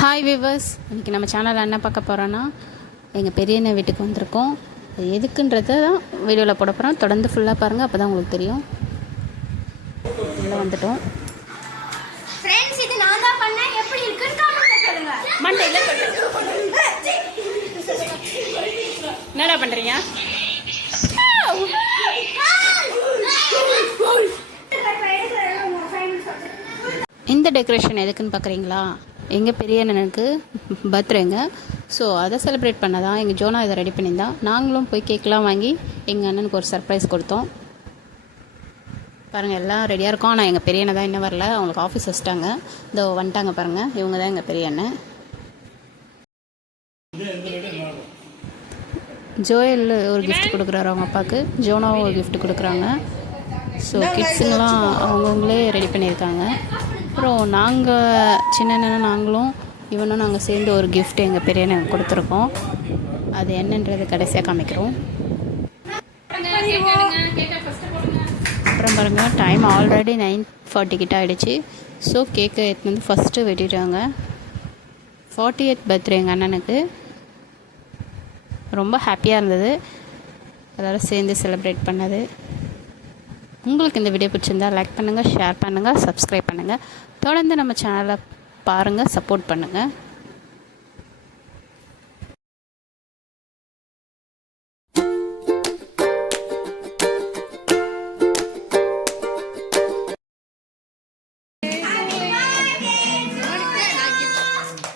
Hi viewers இன்றைக்கி நம்ம சேனலில் என்ன பார்க்க போகிறோன்னா எங்கள் பெரியண்ண வீட்டுக்கு வந்திருக்கோம். அது எதுக்குன்றதை தான் வீடியோவில் போட போகிறோம் தொடர்ந்து ஃபுல்லாக பாருங்கள் அப்போ தான் உங்களுக்கு தெரியும். உள்ளே வந்துட்டோம். ஃப்ரெண்ட்ஸ் இது நான் தான் பண்ணேன். எப்படி இருக்குன்னு காமெண்ட்ல சொல்லுங்க. மண்டையில் என்னடா பண்ணுறீங்க இந்த டெக்கரேஷன் எதுக்குன்னு பார்க்குறீங்களா எங்கள் பெரிய அண்ணனுக்கு பர்த்டேங்க ஸோ அதை செலிப்ரேட் பண்ண தான் எங்கள் ஜோனா இதை ரெடி பண்ணியிருந்தான் நாங்களும் போய் கேக்லாம் வாங்கி எங்கள் அண்ணனுக்கு ஒரு சர்ப்ரைஸ் கொடுத்தோம். பாருங்கள் எல்லாம் ரெடியாக இருக்கோம். ஆனால் எங்கள் பெரிய அண்ணன் தான் இன்னும் வரல. அவங்களுக்கு ஆஃபீஸ் வச்சிட்டாங்க. இதோ வந்துட்டாங்க பாருங்கள் இவங்க தான் எங்கள் பெரிய அண்ணன். ஜோயல் ஒரு கிஃப்ட் கொடுக்குறாரு அவங்க அப்பாவுக்கு. ஜோனாவும் ஒரு கிஃப்ட் கொடுக்குறாங்க. ஸோ கிட்ஸுங்கெலாம் அவங்கவுங்களே ரெடி பண்ணியிருக்காங்க. அப்புறம் நாங்கள் சின்ன நாங்களும் இவனும் நாங்கள் சேர்ந்து ஒரு கிஃப்ட் எங்கள் பெரிய கொடுத்துருக்கோம். அது என்னன்றது கடைசியாக காமிக்கிறோம். அப்புறம் பாருங்கள் டைம் ஆல்ரெடி நைன் ஃபார்ட்டி கிட்ட ஆகிடுச்சு ஸோ கேக்கை எடுத்துன்னு வந்து ஃபஸ்ட்டு வெட்டிட்டாங்க. ஃபார்ட்டி எய்த் பர்த்டே எங்கள் அண்ணனுக்கு. ரொம்ப ஹாப்பியாக இருந்தது. எல்லோரும் சேர்ந்து செலிப்ரேட் பண்ணது. உங்களுக்கு இந்த வீடியோ பிடிச்சிருந்தால் லைக் பண்ணுங்கள் ஷேர் பண்ணுங்கள் சப்ஸ்கிரைப் பண்ணுங்கள் தொடர்ந்து நம்ம சேனலை பாருங்கள் சப்போர்ட் பண்ணுங்கள்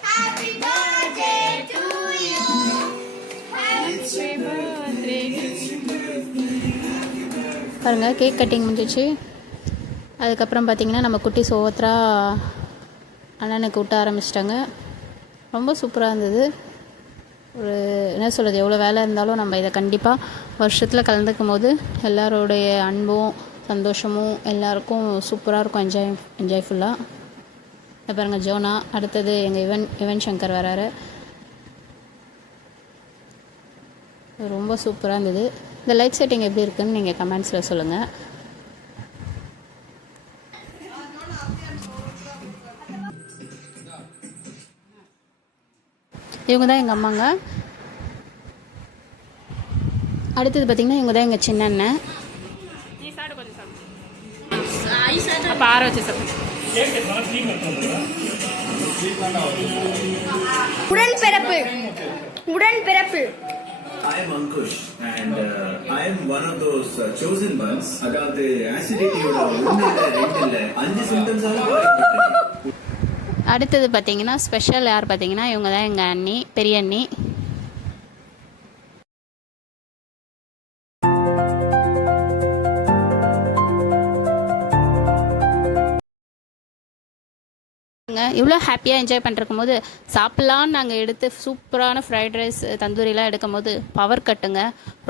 Happy birthday to you. பாருங்கள் கேக் கட்டிங் முடிஞ்சிச்சு. அதுக்கப்புறம் பார்த்திங்கன்னா நம்ம குட்டி சோத்ரா அண்ணனுக்கு விட்ட ஆரம்பிச்சிட்டாங்க. ரொம்ப சூப்பராக இருந்தது. ஒரு என்ன சொல்கிறது எவ்வளோ வேலை இருந்தாலும் நம்ம இதை கண்டிப்பாக வருஷத்தில் கலந்துக்கும் போது எல்லாரோடைய அன்பும் சந்தோஷமும் எல்லாருக்கும் சூப்பராக இருக்கும் என்ஜாய் என்ஜாய்ஃபுல்லாக இந்த பாருங்கள் ஜோனா. அடுத்தது எங்கள் யுவன் யுவன் சங்கர் வராரு. ரொம்ப சூப்பராக இருந்தது. இந்த லைட் செட்டிங் எப்படி இருக்குன்னு நீங்கள் கமெண்ட்ஸில் சொல்லுங்கள் இவங்க தான் எங்கள் அம்மாங்க. அடுத்தது பார்த்தீங்கன்னா இவங்க தான் எங்கள் சின்ன அண்ணன் அப்போ ஆற வச்சு சாப்பிடு. உடன் பிறப்பு உடன் பிறப்பு I am Ankush and uh, I am one of those uh, chosen ones. அதாவது ஆசிடிட்டியோட ஒன்று இல்லை ரெண்டு இல்லை. அஞ்சு சிம்டம்ஸாக அடுத்தது பார்த்தீங்கன்னா ஸ்பெஷல் யார் பார்த்தீங்கன்னா இவங்க தான் எங்கள் அண்ணி பெரிய அண்ணி. இவ்வளோ ஹாப்பியாக என்ஜாய் பண்ணிருக்கும் போது சாப்பிட்லான்னு நாங்கள் எடுத்து சூப்பரான ஃப்ரைட் ரைஸ் தந்தூரிலாம் எடுக்கும் போது பவர் கட்டுங்க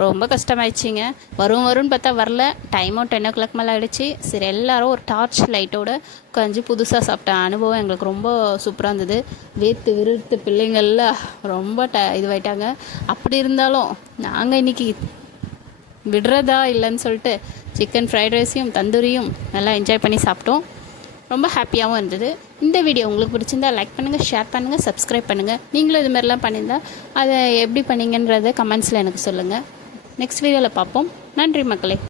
ரொம்ப கஷ்டமாயிடுச்சிங்க. வரும் வரும்னு பார்த்தா வரல. டைமும் டென் ஓ கிளாக் மேலே ஆகிடுச்சு சரி எல்லாரும் ஒரு டார்ச் லைட்டோட உட்காந்து புதுசாக சாப்பிட்ட அனுபவம் எங்களுக்கு ரொம்ப சூப்பராக இருந்தது. வேத்து விருத்து பிள்ளைங்கள்லாம் ரொம்ப ட இதுவாயிட்டாங்க. அப்படி இருந்தாலும் நாங்கள் இன்றைக்கி விடுறதா இல்லைன்னு சொல்லிட்டு சிக்கன் ஃப்ரைட் ரைஸையும் தந்தூரியும் நல்லா என்ஜாய் பண்ணி சாப்பிட்டோம். ரொம்ப ஹாப்பியாகவும் இருந்தது. இந்த வீடியோ உங்களுக்கு பிடிச்சிருந்தா லைக் பண்ணுங்கள் ஷேர் பண்ணுங்கள் சப்ஸ்கிரைப் பண்ணுங்கள் நீங்களும் இது மாதிரிலாம் பண்ணியிருந்தா அதை எப்படி பண்ணீங்கன்றதை கமெண்ட்ஸில் எனக்கு சொல்லுங்கள் நெக்ஸ்ட் வீடியோவில் பார்ப்போம். நன்றி மக்களே.